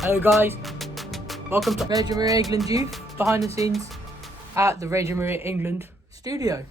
Hello guys, welcome to RMEY England Youth, behind the scenes at the RMEY England studio.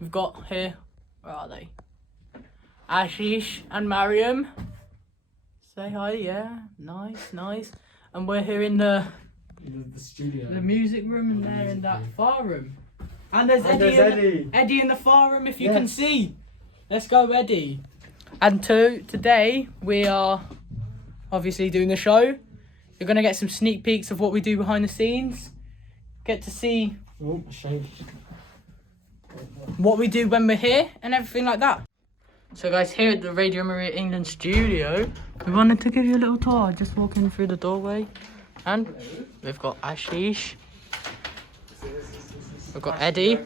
We've got here, where are they? Ashish and Mariam. Say hi, yeah, nice. And we're here in the studio. The music room, and they're in that far room. And there's Eddie in the far room, if you can see. Let's go, Eddie. And today we are obviously doing the show. You're going to get some sneak peeks of what we do behind the scenes. Get to see what we do when we're here and everything like that. So guys, here at the RMEY England studio, we wanted to give you a little tour. Just walking through the doorway. And we've got Ashish. We've got Eddie.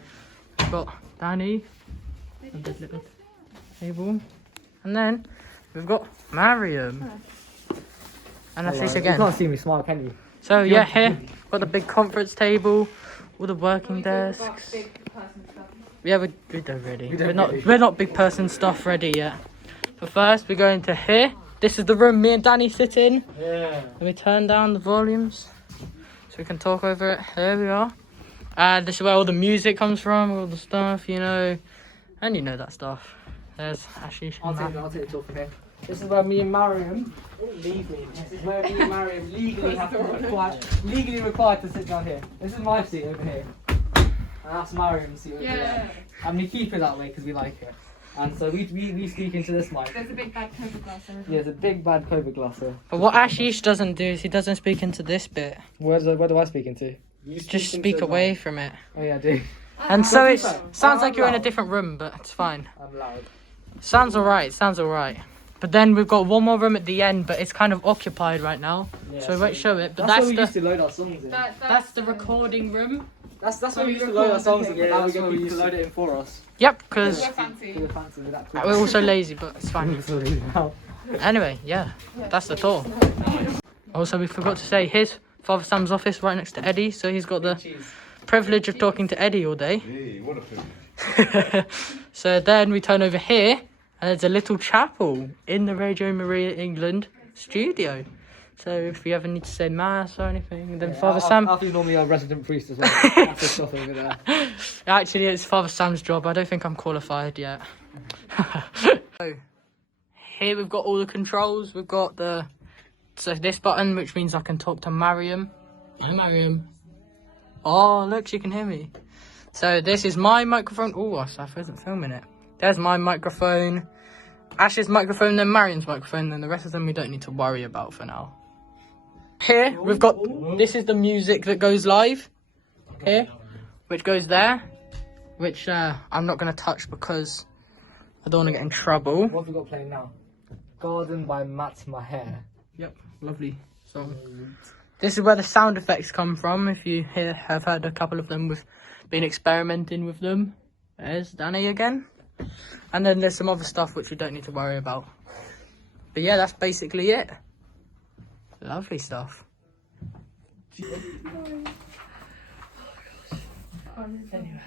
We've got Danny. And this little table. And then we've got Mariam. And Ashish again. You can't see me smile, can you? So yeah, here got the big conference table, all the working desks. Yeah, we don't really. We're not big person stuff ready yet. But first, we're going to here. This is the room me and Danny sit in. Yeah. Let me turn down the volumes so we can talk over it. Here we are. And this is where all the music comes from, all the stuff, you know. And you know that stuff. There's Ashish. I'll take the talk from here. This is where me and Mariam, This is where me and Mariam legally required to sit down here. This is my seat over here. And that's Mariam's seat over there. And we keep it that way because we like it. And so we speak into this mic. There's a big bad Cobra glass over there. Yeah, there's a big bad Cobra glass here. But what Ashish doesn't do is he doesn't speak into this bit. Where do I speak into? Just speak away from it. Oh yeah, I do. And so it fair. sounds I'm like you're in a loud. different room, but it's fine. I'm loud. Sounds alright. But then we've got one more room at the end, but it's kind of occupied right now. Yeah, so we won't show it. But that's where we used to load our songs in. That's the recording room. That's where we used to load our songs in, but now we get people to load it in for us. Yep, because We're fancy. We're fancy with that. we're also lazy, but it's fine. Anyway, yeah, that's the tour. Also, we forgot to say, here's Father Sam's office right next to Eddie, so he's got the privilege of talking to Eddie all day. Hey, what a privilege. So then we turn over here, and there's a little chapel in the RMEY England studio. So if you ever need to say mass or anything, then Father Sam... Alfie's normally our resident priest as well. That's the stuff over there. Actually, it's Father Sam's job. I don't think I'm qualified yet. So, here we've got all the controls. We've got this button, which means I can talk to Mariam. Hi, Mariam. Oh, look, she can hear me. So this is my microphone. Oh, I wasn't filming it. There's my microphone. Ash's microphone, then Mariam's microphone, then the rest of them we don't need to worry about for now. Here, we've got, this is the music that goes live. Here, which goes there. Which I'm not going to touch because I don't want to get in trouble. What have we got playing now? Garden by Matt Maher. Yep, lovely song. This is where the sound effects come from. If you have heard a couple of them, we've been experimenting with them. There's Danny again. And then there's some other stuff which we don't need to worry about. But yeah, that's basically it. Lovely stuff. Anyway.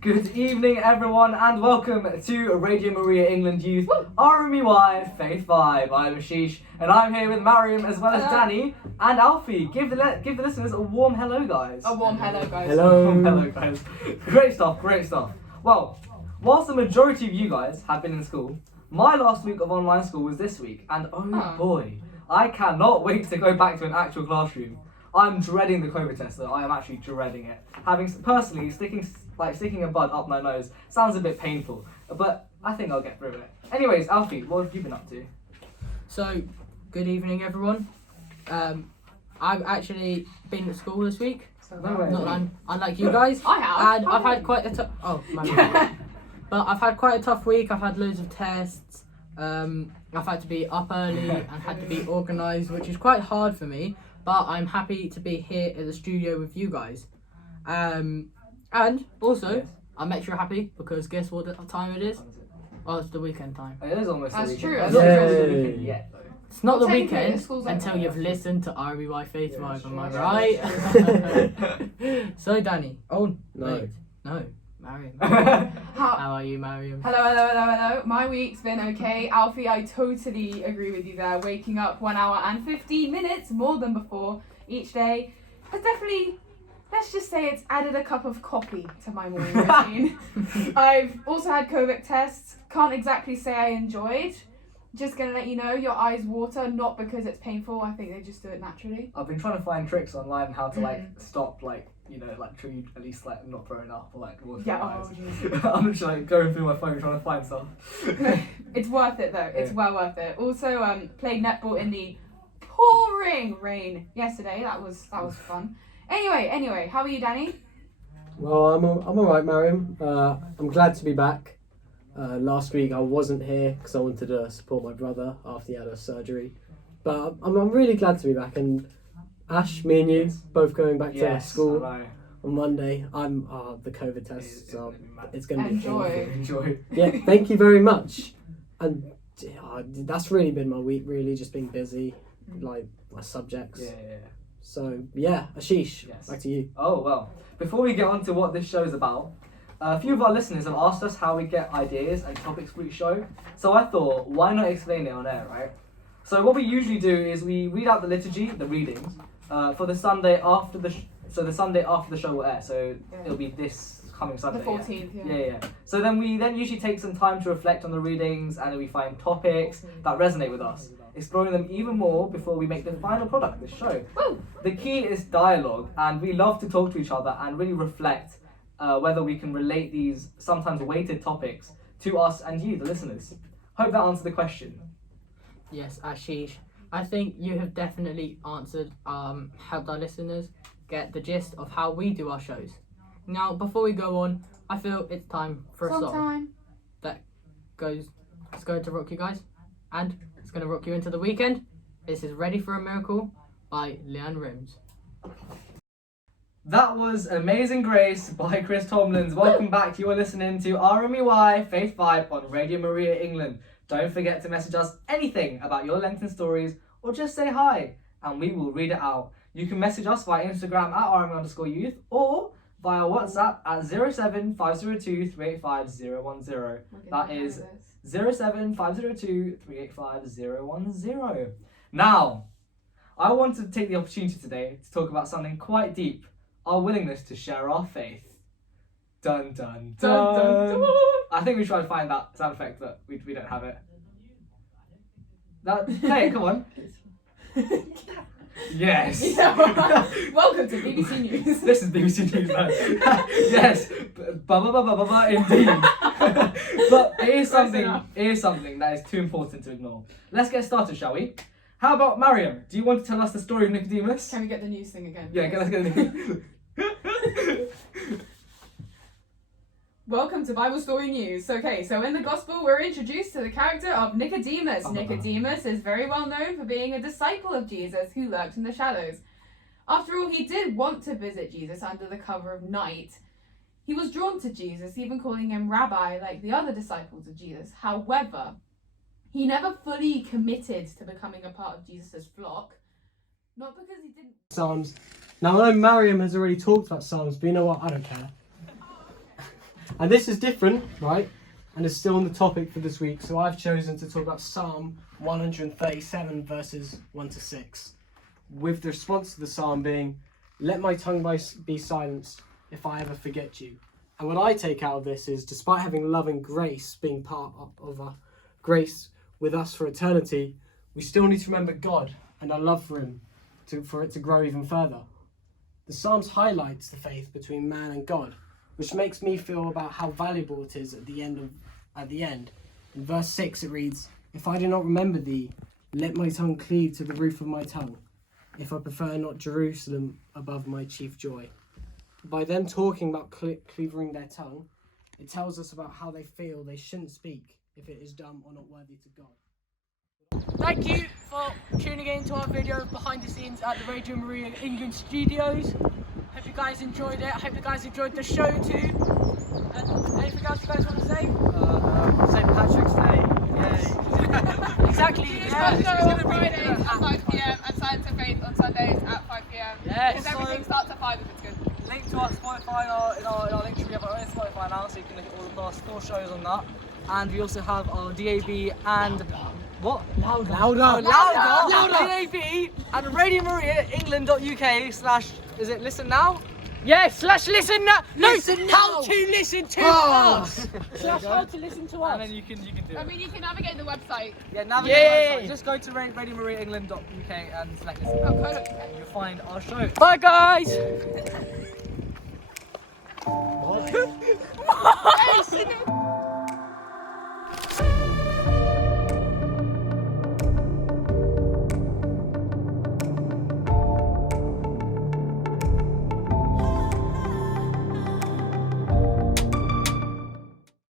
Good evening, everyone, and welcome to RMEY England Youth RMEY Faith Vibe. I'm Ashish, and I'm here with Mariam as well as Danny and Alfie. Give the listeners a warm hello, guys. A warm hello, guys. Hello, guys. Great stuff. Well, whilst the majority of you guys have been in school, my last week of online school was this week, and oh boy, I cannot wait to go back to an actual classroom. I'm dreading the COVID test, though. I am actually dreading it. Personally, sticking a bud up my nose sounds a bit painful, but I think I'll get through it. Anyways, Alfie, what have you been up to? So, good evening, everyone. I've actually been at school this week. No way. Unlike you guys. I have. And I've had quite a tough... Oh, my bad. But I've had quite a tough week. I've had loads of tests. I've had to be up early and had to be organised, which is quite hard for me. But I'm happy to be here at the studio with you guys. And also, Yes. I'm extra happy because guess what time it is? Oh, it's the weekend time. It is almost That's the true, weekend. that's It's not true. the weekend yet, though. It's not Well, the technically, weekend the school's until over. you've listened to RMEY Faith Yeah, Vibe, am I sure. right? So, Danny. Oh, No. wait. No. Mariam. How- How are you, Mariam? Hello. My week's been okay. Alfie, I totally agree with you there. Waking up 1 hour and 15 minutes more than before each day has definitely, let's just say it's added a cup of coffee to my morning routine. I've also had COVID tests. Can't exactly say I enjoyed. Just gonna let you know, your eyes water, not because it's painful. I think they just do it naturally. I've been trying to find tricks online how to like Mm. stop like till you at least like not throwing up or like water Yeah, your oh, eyes. jeez. I'm just like going through my phone trying to find stuff. It's worth it though. It's Yeah. well worth it. Also, played netball in the pouring rain yesterday. That was fun. Anyway, how are you, Danny? Well, I'm alright, Mariam. I'm glad to be back. Last week I wasn't here because I wanted to support my brother after he had a surgery. But I'm really glad to be back. And Ash, me and you, Yes. both going back to Yes, school I know. on Monday. I'm the COVID test, It's so gonna be mad. it's going to be Enjoy. awful. Enjoy. Yeah, thank you very much. And that's really been my week. Really, just being busy, like my subjects. Yeah. So yeah, Ashish, Yes. back to you. Oh well. Before we get on to what this show is about, a few of our listeners have asked us how we get ideas and topics for each show. So I thought, why not explain it on air, right? So what we usually do is we read out the liturgy, the readings, for the Sunday after the the Sunday after the show will air. So it'll be this coming Sunday. The 14th. Yeah. Yeah. So then we usually take some time to reflect on the readings and then we find topics that resonate with us, exploring them even more before we make the final product, the show. Woo! The key is dialogue, and we love to talk to each other and really reflect whether we can relate these sometimes weighted topics to us and you, the listeners. Hope that answered the question. Yes, Ashish. I think you have definitely answered, helped our listeners get the gist of how we do our shows. Now, before we go on, I feel it's time for a song Sometime. that it's going to rock you guys, and it's going to rock you into the weekend. This is Ready for a Miracle by Leanne Rims. That was Amazing Grace by Chris Tomlins. Welcome back. You are listening to RMEY Faith Vibe on Radio Maria England. Don't forget to message us anything about your Lenten stories or just say hi and we will read it out. You can message us via Instagram at RME_youth or via WhatsApp at 07502 385 010. That is 07502 385 010. Now, I want to take the opportunity today to talk about something quite deep. Our willingness to share our faith. Dun dun dun. Dun, dun, dun. I think we should try to find that sound effect, but we don't have it. Play it, come on. Yes. Yeah. Welcome to BBC News. This is BBC News, man. Yes. Indeed. But it is something that is too important to ignore. Let's get started, shall we? How about Mariam? Do you want to tell us the story of Nicodemus? Can we get the news thing again? Yeah, let's get the Welcome to Bible Story News. Okay, so in the Gospel, we're introduced to the character of Nicodemus. Nicodemus is very well known for being a disciple of Jesus who lurked in the shadows. After all, he did want to visit Jesus under the cover of night. He was drawn to Jesus, even calling him rabbi like the other disciples of Jesus. However, he never fully committed to becoming a part of Jesus' flock. Not because he didn't... Psalms. Now I know Mariam has already talked about Psalms, but you know what? I don't care. And this is different, right? And it's still on the topic for this week. So I've chosen to talk about Psalm 137 verses 1 to 6. With the response to the psalm being, "Let my tongue be silenced if I ever forget you." And what I take out of this is, despite having love and grace being part of our grace with us for eternity, we still need to remember God and our love for him for it to grow even further. The Psalms highlights the faith between man and God, which makes me feel about how valuable it is at the end. In verse 6 it reads, "If I do not remember thee, let my tongue cleave to the roof of my tongue, if I prefer not Jerusalem above my chief joy." By them talking about cleaving their tongue, it tells us about how they feel they shouldn't speak if it is dumb or not worthy to God. Thank you for tuning in to our video behind the scenes at the Radio Maria England studios. Hope you guys enjoyed it. I hope you guys enjoyed the show too. And anything else you guys want to say? St. Patrick's Day. Yay. Exactly. Show on Fridays at 5 p.m. and Science and Faith on Sundays at 5 p.m. Yes. Because everything starts at 5 if it's good. Link to our Spotify in our link tree. We have our own Spotify now, so you can look at all of our full shows on that. And we also have our DAB and what? Louder. DAB and Radio Maria England.uk / is it listen now? Yes, /listen now. No, Listen how now. to listen to Ah. us. /how to listen to us. And then you can do I it. mean, you can navigate the website. Yeah, navigate Yeah. the website. Just go to Radio Maria England.uk and select listen Oh, now. cool. And you'll find our show. Bye guys.